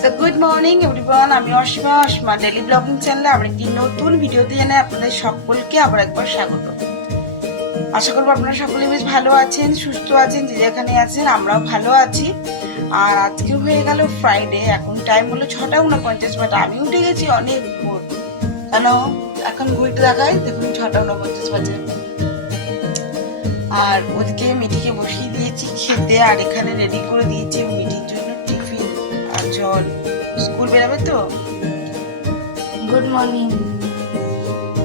So good morning everyone, আমি Asima daily blogging চ্যানেলে আবার একটি নতুন ভিডিওতে জানাই আপনাদের সকলকে আবার একবার স্বাগত। আশা করবো আপনারা সকলে বেশ ভালো আছেন, সুস্থ আছেন, যে যেখানে আছেন। আমরাও ভালো আছি। আর আজকে হয়ে গেল ফ্রাইডে, এখন টাইম হলো 6:49, বাট আমি উঠে গেছি অনেক ভোর। কেন এখন ঘুরতে দেখায়, দেখুন 6:49 বাজে। আর ওদিকে মিটিকে বসিয়ে দিয়েছি খেতে, আর এখানে রেডি করে দিয়েছি মিটির জন্য টিফিন আর জল। স্কুল বেরোবে তো। Good morning.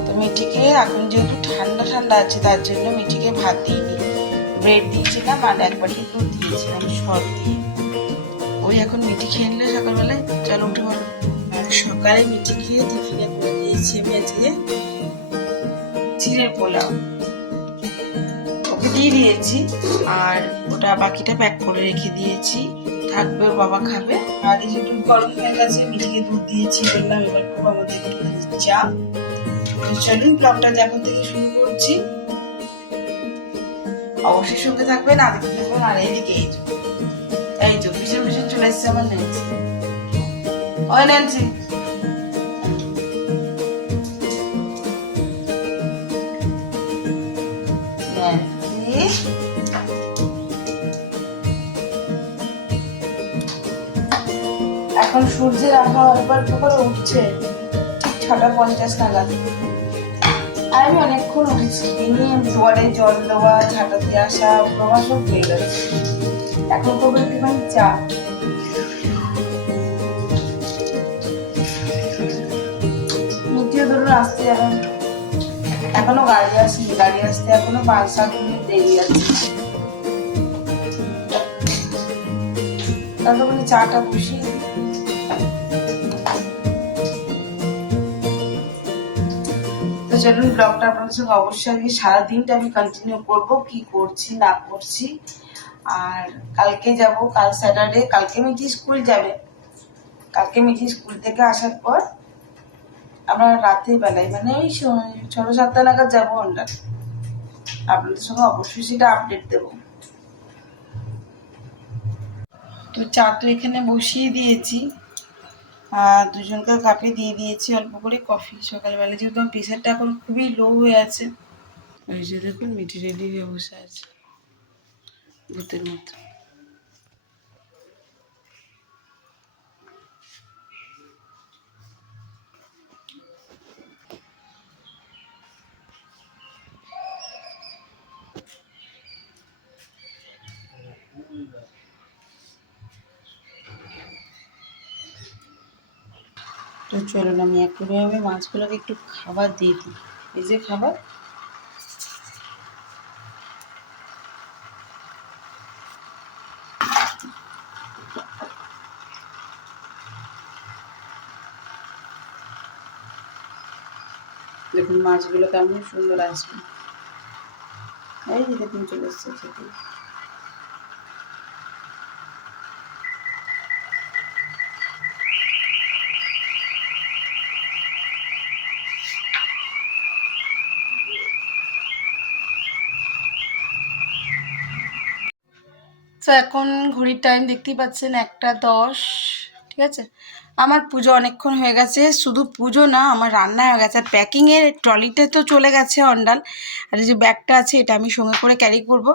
তো মিঠিকে এখন যেহেতু ঠান্ডা ঠান্ডা আছে, তার জন্য মিঠিকে ভাত দিইনি, ব্রেড দিয়েছিলাম আর একবারই দুধ দিয়েছিলাম সব দিয়ে। ওই এখন মিঠি খেয়ে নিলে সকালবেলায়। চলো উঠে পড়ো। সকালে মিঠি খেয়ে টিফিনে করে দিয়েছি আমি আজকে চিড়ের পোলাও, ওকে দিয়ে দিয়েছি। আর ওটা বাকিটা প্যাক করে রেখে দিয়েছি, থাকবে, বাবা খাবে। আর এই যে দুধ গরম হয়ে গেছে, মিঠিকে দুধ দিয়েছি, বললাম এবার খুব আমাদের একটু চা। চলুন ব্লগটা এখন থেকে শুরু করছি, অবশ্যই সঙ্গে থাকবেন। আর দেখতে থাকবেন। আর এইদিকে এই যে পিছন পিছন চলে এসছে আমার ন্যান্সি। ওই ন্যান্সি, এখন সূর্যের আভা একবার করে উঠছে, ঠিক 6:50 নাগাদ। আর আমি অনেকক্ষণ উঠেছি, দিনে দুয়ারে জল দেওয়া, ঝাঁটা দিয়ে আসা, প্রবাস সব হয়ে গেছে। এখন করবো একটুখানি চা। মিটিও ধরুন আসতে যাবেন, এখনো গাড়ি আসেনি, গাড়ি আসতে এখনো 5-7 মিনিট দেরি আছে। তারপর চাটা বসিয়ে চলুন ব্লগটা আপনাদের সঙ্গে অবশ্যই আজকে সারাদিনটা আমি কন্টিনিউ করব, কি করছি না করছি। আর কালকে যাব, কাল স্যাটারডে, কালকে মিঠি স্কুল যাবে। কালকে মিঠি স্কুল থেকে আসার পর আমরা রাতের বেলায় মানে ওই 6-7 নাগাদ যাবো আমরা। আপনাদের সঙ্গে অবশ্যই সেটা আপডেট দেব। তো চা তো এখানে বসিয়ে দিয়েছি, আর দুজনকার কাপে দিয়ে দিয়েছি অল্প করে কফি। সকালবেলা যেহেতু আমার প্রেশারটা এখন খুবই লো হয়ে আছে। ওই যে দেখুন মিঠি রেডি হয়ে বসে আছে ভূতের মতো। তো চলুন আমি একটুভাবে মাছগুলোকে একটু খাবার দিয়ে দিই। এই যে খাবার, দেখুন মাছগুলো কেমন সুন্দর আসবে। এই যে দেখুন চলে এসছে খেতে। তো এখন ঘড়ির টাইম দেখতেই পাচ্ছেন 1:10, ঠিক আছে। আমার পুজো অনেকক্ষণ হয়ে গেছে, শুধু পুজো না, আমার রান্না হয়ে গেছে। আর প্যাকিংয়ের ট্রলিতে তো চলে গেছে অন্ডাল, আর এই যে ব্যাগটা আছে এটা আমি সঙ্গে করে ক্যারি করব।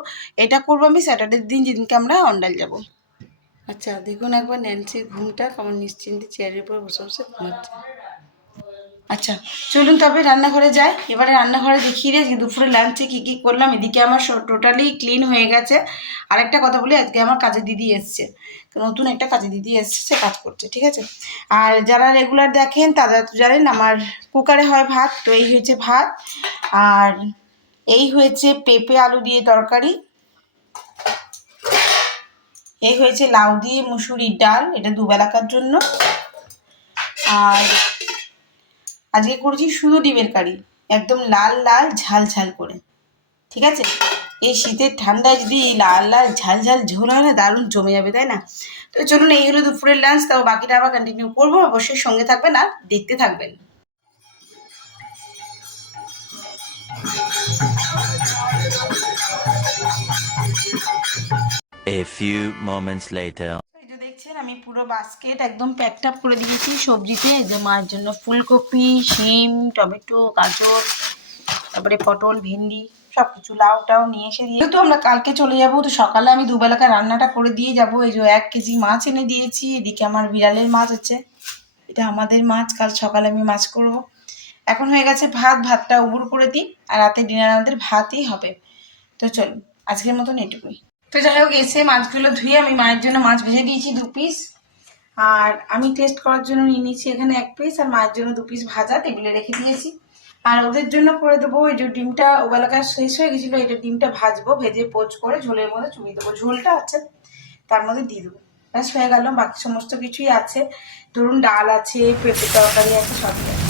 এটা করব আমি স্যাটারডের দিন, যেদিনকে আমরা অন্ডাল যাব। আচ্ছা দেখুন একবার ন্যান্সির ঘুমটা কেমন নিশ্চিন্তে চেয়ারের উপর বসে বসে ঘুমাচ্ছে। আচ্ছা চলুন তবে রান্নাঘরে যাই। এবারে রান্নাঘরে দেখিয়ে দিই আজকে দুপুরে লাঞ্চে কী কী করলাম। এদিকে আমার টোটালি ক্লিন হয়ে গেছে। আর একটা কথা বলি, আজকে আমার কাজের দিদি এসছে, নতুন একটা কাজের দিদি এসছে, সে কাজ করছে, ঠিক আছে। আর যারা রেগুলার দেখেন তারা তো জানেন আমার কুকারে হয় ভাত। তো এই হয়েছে ভাত, আর এই হয়েছে পেঁপে আলু দিয়ে তরকারি, এই হয়েছে লাউ দিয়ে মুসুরির ডাল, এটা দুবেলাকার জন্য। আর আজকে করেছি শুধু ডিমের কারি, একদম লাল লাল ঝাল ঝাল করে, ঠিক আছে। এই শীতের ঠান্ডায় যদি লাল লাল ঝাল ঝাল ঝোল হয় না, দারুণ জমে যাবে, তাই না। তো চলুন এই হলো দুপুরের লাঞ্চ, তাও বাকিটা আবার কন্টিনিউ করবো। অবশ্যই সঙ্গে থাকবেন আর দেখতে থাকবেন। A few moments later. এই যে দেখছেন আমি পুরো বাস্কেট একদম প্যাকড আপ করে দিয়েছি সবজিতে। যে মায়ের জন্য ফুলকপি, শিম, টমেটো, গাজর, তারপরে পটল, ভেন্ডি সব কিছু, লাউটাও নিয়ে এসে দিয়ে, যেহেতু আমরা কালকে চলে যাবো তো সকালে আমি দুবেলাকার রান্নাটা করে দিয়ে যাবো। এই যে 1 কেজি মাছ এনে দিয়েছি, এদিকে আমার বিড়ালের মাছ আছে, এটা আমাদের মাছ, কাল সকালে আমি মাছ করব। এখন হয়ে গেছে ভাতটা উবুর করে দিই, আর রাতে ডিনার আমাদের ভাতই হবে। তো চলুন আজকের মতন এটুকুই। তো যাই হোক, এসে মাছগুলো ধুয়ে আমি মায়ের জন্য মাছ ভেজে দিয়েছি 2 পিস, আর আমি টেস্ট করার জন্য নিয়ে নিয়েছি এখানে 1 পিস, আর মায়ের জন্য 2 পিস ভাজা টেবিলে রেখে দিয়েছি। আর ওদের জন্য করে দেবো এই যে ডিমটা ওবেলাকার শেষ হয়ে গেছিলো, এটা ডিমটা ভাজবো, ভেজে পোচ করে ঝোলের মধ্যে চুবিয়ে দেবো, ঝোলটা আছে তার মধ্যে দিয়ে দেবো, ব্যাস হয়ে গেল। বাকি সমস্ত কিছুই আছে, ধরুন ডাল আছে, পেঁপে তরকারি আছে, সবই আছে।